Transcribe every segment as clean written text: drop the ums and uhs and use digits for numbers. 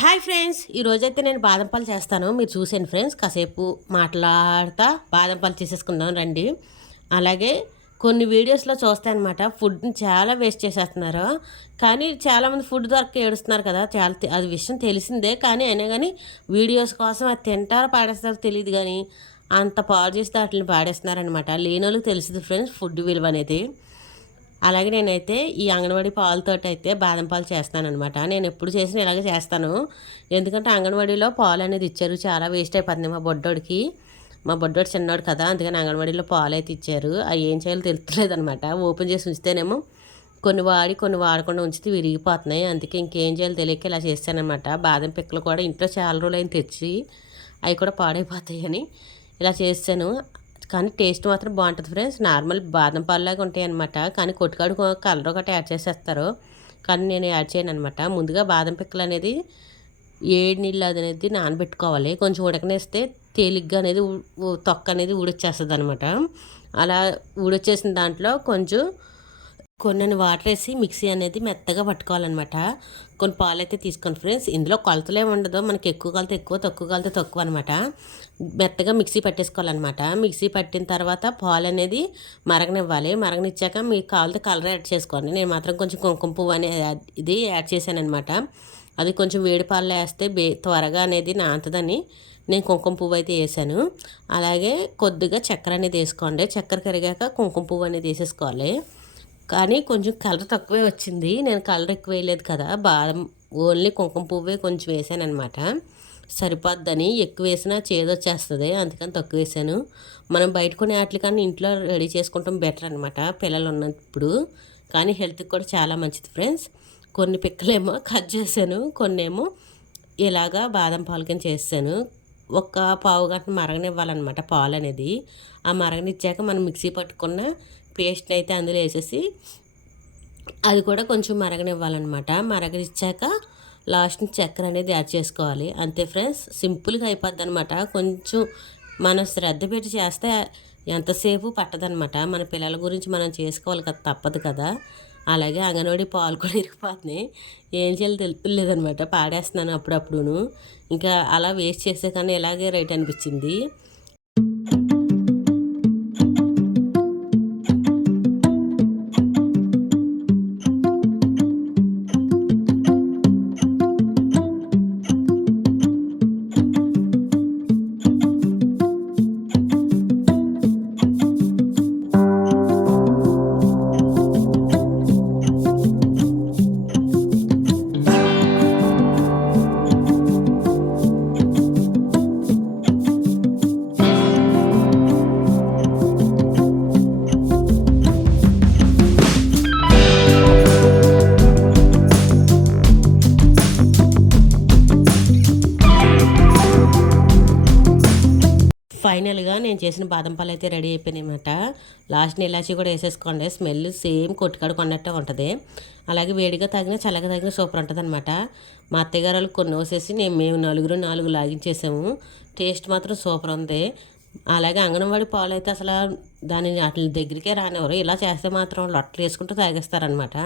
Hi friends, ఈరోజైతే నేను బాదం పాలు చేస్తాను. మీరు చూసాను ఫ్రెండ్స్, కాసేపు మాట్లాడతా బాదం పాలు చేసేసుకుందాం రండి. అలాగే కొన్ని వీడియోస్లో చూస్తాను అనమాట, ఫుడ్ని చాలా వేస్ట్ చేసేస్తున్నారు. కానీ చాలామంది ఫుడ్ దొరక్క ఏడుస్తున్నారు కదా, చాలా అది విషయం తెలిసిందే. కానీ అయినా కానీ వీడియోస్ కోసం అది తింటారో పాడేస్తారో తెలియదు, కానీ అంత పాడు చేసి వాటిని పాడేస్తున్నారనమాట. లేని వాళ్ళకి తెలిసింది ఫ్రెండ్స్ ఫుడ్ విలువ అనేది. అలాగే నేనైతే ఈ అంగన్వాడీ పాలతోటి అయితే బాదం పాలు చేస్తాననమాట. నేను ఎప్పుడు చేసినా ఇలాగే చేస్తాను. ఎందుకంటే అంగన్వాడీలో పాలు అనేది ఇచ్చారు, చాలా వేస్ట్ అయిపోతుంది మా బొడ్డోడికి. మా బొడ్డోడు చిన్నోడు కదా, అందుకని అంగన్వాడీలో పాలు అయితే ఇచ్చారు. అవి ఏం చేయాలో తెలుస్తలేదనమాట. ఓపెన్ చేసి ఉంచితేనేమో కొన్ని వాడి కొన్ని వాడకుండా ఉంచితే విరిగిపోతున్నాయి. అందుకే ఇంకేం చేయాలో తెలియక ఇలా చేస్తానమాట. బాదం పిక్కలు కూడా ఇంట్లో చాలా రోజులు అయిన తెచ్చి అవి కూడా పాడైపోతాయని ఇలా చేస్తాను. కానీ టేస్ట్ మాత్రం బాగుంటుంది ఫ్రెండ్స్. నార్మల్ బాదం పాలులాగా ఉంటాయి అనమాట. కానీ కొట్టుకాడు కలర్ ఒకటి యాడ్ చేసేస్తారు, కానీ నేను యాడ్ చేయను అనమాట. ముందుగా బాదం పిక్కలు అనేది ఏడు నీళ్ళు అనేది నానబెట్టుకోవాలి. కొంచెం ఉడకనేస్తే తేలిగ్గా అనేది తొక్క అనేది ఊడొచ్చేస్తుంది అనమాట. అలా ఊడొచ్చేసిన దాంట్లో కొంచెం కొన్ని వాటర్ వేసి మిక్సీ అనేది మెత్తగా పట్టుకోవాలన్నమాట. కొన్ని పాలు అయితే తీసుకోండి ఫ్రెండ్స్. ఇందులో కొలతలే ఉండదు, మనకి ఎక్కువ కొలత ఎక్కువ, తక్కువ కొలత తక్కువ అనమాట. మెత్తగా మిక్సీ పట్టేసుకోవాలన్నమాట. మిక్సీ పట్టిన తర్వాత పాలు అనేది మరగనివ్వాలి. మరగనిచ్చాక మీకు కావాలితే కలర్ యాడ్ చేసుకోండి. నేను మాత్రం కొంచెం కుంకుమ పువ్వు అనేది ఇది యాడ్ చేశాను అనమాట. అది కొంచెం వేడి పాలు వేస్తే త్వరగా అనేది నాంతదని నేను కుంకుమ పువ్వు అయితే వేసాను. అలాగే కొద్దిగా చక్కెర అనేది వేసుకోండి. చక్కెర కరిగాక కుంకుమ పువ్వు అనేది వేసేసుకోవాలి. కానీ కొంచెం కలర్ తక్కువే వచ్చింది. నేను కలర్ ఎక్కువ వేయలేదు కదా, బాదం ఓన్లీ కుంకుమ పువ్వే కొంచెం వేసాను అనమాట. సరిపోద్దని ఎక్కువ వేసినా చేదొచ్చేస్తుంది, అందుకని తక్కువ వేసాను. మనం బయట కొనే వాటికన్నా ఇంట్లో రెడీ చేసుకుంటాం బెటర్ అనమాట పిల్లలు ఉన్నప్పుడు. కానీ హెల్త్కి కూడా చాలా మంచిది ఫ్రెండ్స్. కొన్ని పిక్కలేమో కట్ చేశాను, కొన్ని ఏమో ఇలాగా బాదం పాలు కింద చేసాను. ఒక పావు గంట మరగనివ్వాలన్నమాట పాలు అనేది. ఆ మరగనిచ్చాక మనం మిక్సీ పట్టుకున్న పేస్ట్ని అయితే అందులో వేసేసి అది కూడా కొంచెం మరగనివ్వాలన్నమాట. మరగనిచ్చాక లాస్ట్ని చక్కెర అనేది యాడ్ చేసుకోవాలి. అంతే ఫ్రెండ్స్, సింపుల్గా అయిపోద్ది అనమాట. కొంచెం మనం శ్రద్ధ పెట్టి చేస్తే ఎంతసేపు పట్టదనమాట. మన పిల్లల గురించి మనం చేసుకోవాలి కదా, తప్పదు కదా. అలాగే అంగన్వాడీ పాలు కూడా ఇరిగిపోతున్నాయి, ఏం చేయాలో తెలియలేదనమాట. పాడేస్తున్నాను అప్పుడప్పుడును. ఇంకా అలా వేస్ట్ చేసే కానీ ఇలాగే రైట్ అనిపించింది. ఫైనల్గా నేను చేసిన బాదం పాలు అయితే రెడీ అయిపోయినాయి అనమాట. లాస్ట్ని ఇలాచీ కూడా వేసేసుకోండి. స్మెల్ సేమ్ కొట్టుకాడు కొన్నట్టే ఉంటుంది. అలాగే వేడిగా తాగినా చల్లగా తాగినా సూపర్ ఉంటుంది అనమాట. మా అత్తయ్య గారు కొన్ని వేసేసి మేము నాలుగు లాగించేసాము. టేస్ట్ మాత్రం సూపర్ ఉంది. అలాగే అంగన్వాడీ పాలు అయితే అసలు దానిని వాటి దగ్గరికే రానివ్వరు. ఇలా చేస్తే మాత్రం లొట్టలు వేసుకుంటూ తాగేస్తారనమాట.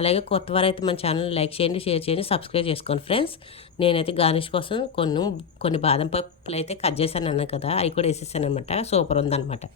అలాగే కొత్త వారు అయితే మన ఛానల్ లైక్ చేయండి, షేర్ చేయండి, సబ్స్క్రైబ్ చేసుకోండి ఫ్రెండ్స్. నేనైతే గార్నిష్ కోసం కొన్ని బాదం పప్పులు అయితే కట్ చేశాను అన్నాను కదా, అవి కూడా వేసేసాను అనమాట. సూపర్ ఉందన్నమాట.